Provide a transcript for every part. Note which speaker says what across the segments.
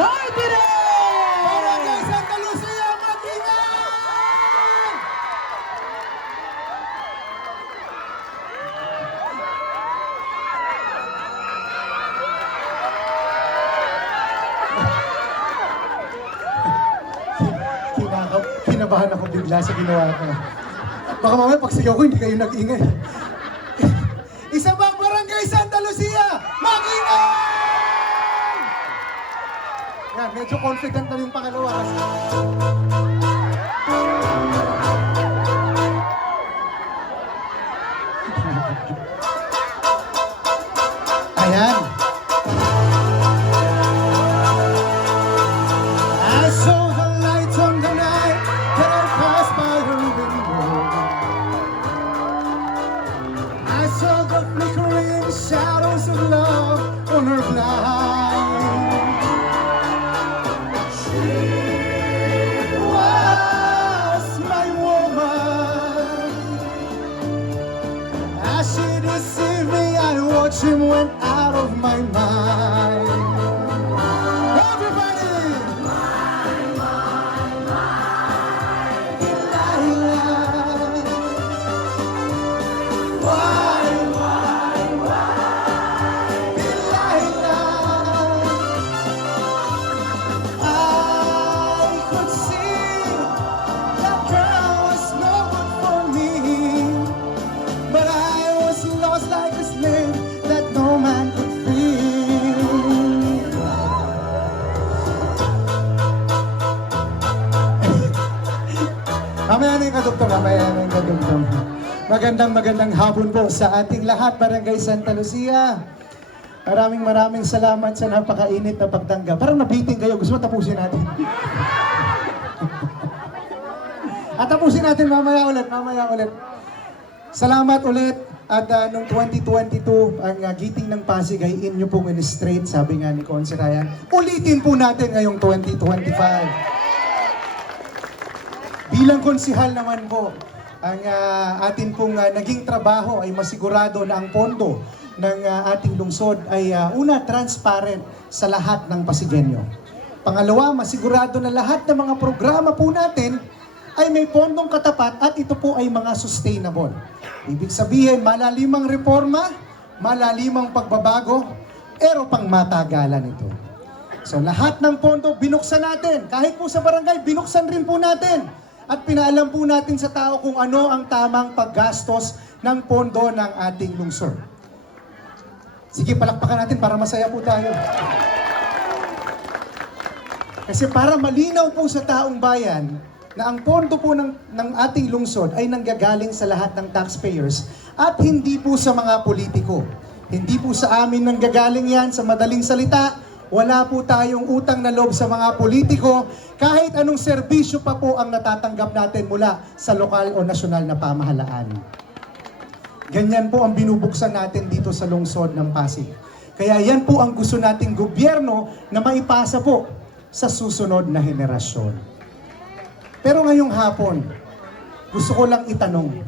Speaker 1: Martinez!
Speaker 2: Barangay Santa Lucia, mag-ingat! Kinaka- kinabahan ako bigla sa ginawa ko. Baka mamaya pag sigaw ko, hindi kayo nag-ingay. Isa bang barangay Santa Lucia? Mag-ingay! Yan, medyo confident na yung pangalawa. Ayan. I saw my mind. Yung kadugtong, mamaya yung kadugtong. Magandang magandang hapon po sa ating lahat, Barangay Santa Lucia. Maraming maraming salamat sa napakainit na pagtanggap. Parang nabiting kayo. Gusto mo tapusin natin? At tapusin natin mamaya ulit, mamaya ulit. Salamat ulit. At ah, nung 2022, ang ah, giting ng Pasig ay inyo pong in-straight, sabi nga ni Consi Ryan. Ulitin po natin ngayong 2025. Bilang konsihal naman po, ang ah, atin pong ah, naging trabaho ay masigurado na ang pondo ng ah, ating lungsod ay ah, una, transparent sa lahat ng Pasigenyo. Pangalawa, masigurado na lahat ng mga programa po natin ay may pondong katapat at ito po ay mga sustainable. Ibig sabihin, malalimang reforma, malalimang pagbabago, pero pang matagalan ito. So lahat ng pondo binuksan natin. Kahit po sa barangay, binuksan rin po natin. At pinaalam po natin sa tao kung ano ang tamang paggastos ng pondo ng ating lungsod. Sige, palakpakan natin para masaya po tayo. Kasi para malinaw po sa taong bayan na ang pondo po ng, ng ating lungsod ay nanggagaling sa lahat ng taxpayers at hindi po sa mga politiko. Hindi po sa amin nanggagaling yan sa madaling salita. Wala po tayong utang na loob sa mga politiko kahit anong serbisyo pa po ang natatanggap natin mula sa lokal o nasyonal na pamahalaan. Ganyan po ang binubuksan natin dito sa lungsod ng Pasig. Kaya yan po ang gusto nating gobyerno na maipasa po sa susunod na henerasyon. Pero ngayong hapon, gusto ko lang itanong,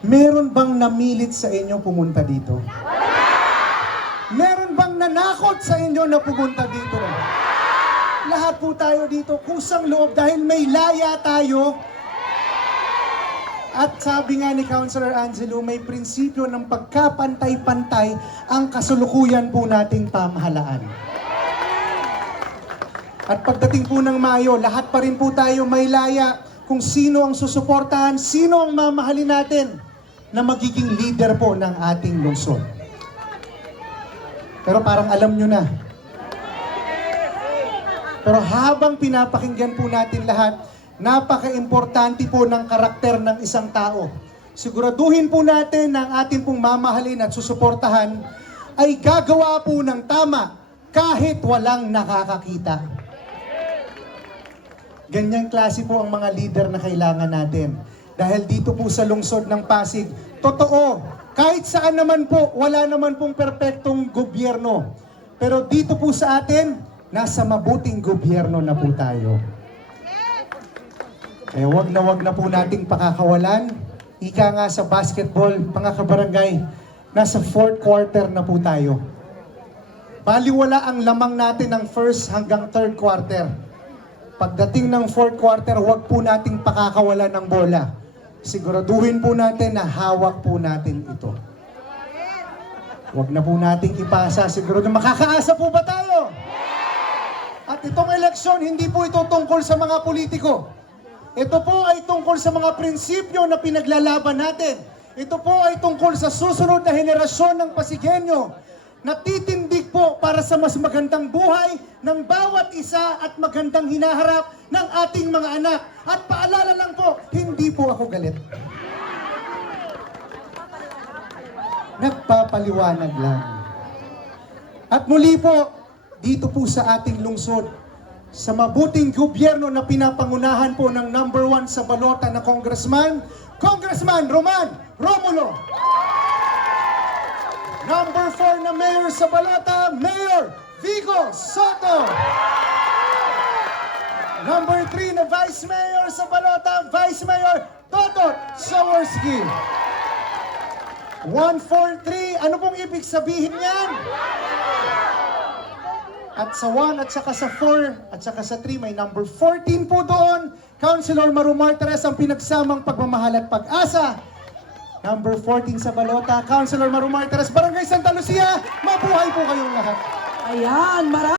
Speaker 2: meron bang namilit sa inyo pumunta dito? Nanakot sa inyo na pumunta dito? Lahat po tayo dito, kusang loob dahil may laya tayo. At sabi nga ni Councilor Angelo, may prinsipyo ng pagkapantay-pantay ang kasulukuyan po nating pamahalaan. At pagdating po ng Mayo, lahat pa rin po tayo may laya kung sino ang susuportahan, sino ang mamahalin natin na magiging leader po ng ating lungsod. Pero parang alam nyo na. Pero habang pinapakinggan po natin lahat, napaka-importante po ng karakter ng isang tao. Siguraduhin po natin na ang ating pong mamahalin at susuportahan ay gagawa po ng tama kahit walang nakakakita. Ganyang klase po ang mga leader na kailangan natin. Dahil dito po sa lungsod ng Pasig, totoo, kahit saan naman po, wala naman pong perpektong gobyerno. Pero dito po sa atin, nasa mabuting gobyerno na po tayo. Kaya wag na wag na po nating pakakawalan. Ika nga sa basketball, mga kabarangay, nasa fourth quarter na po tayo. baliwala ang lamang natin ng first hanggang third quarter. Pagdating ng fourth quarter, huwag po nating pakakawala ng bola. Siguraduhin po natin na hawak po natin ito. Huwag na po nating ipasa. Siguro na makakaasa po ba tayo? At itong eleksyon, hindi po ito tungkol sa mga politiko. Ito po ay tungkol sa mga prinsipyo na pinaglalaban natin. Ito po ay tungkol sa susunod na henerasyon ng Pasigenyo na titindig po para sa mas magandang buhay ng bawat isa at magandang hinaharap ng ating mga anak. At paalala lang po, hindi po ako galit. Nagpapaliwanag lang. At muli po, dito po sa ating lungsod, sa mabuting gobyerno na pinapangunahan po ng number one sa balota na congressman, Congressman Roman Romulo. Number four na mayor sa balota, Mayor Vigo Soto. Number three na vice mayor sa balota, Vice Mayor Totot Saworski. 143, ano pong ibig sabihin yan? At sa 1 at saka sa 4 at saka sa 3 may number 14 po doon. Councilor Maru Martires ang pinagsamang pagmamahal at pag-asa. Number 14 sa balota, Councilor Maru Martires, Barangay Santa Lucia, mabuhay po kayong lahat.
Speaker 1: Ayan, marami.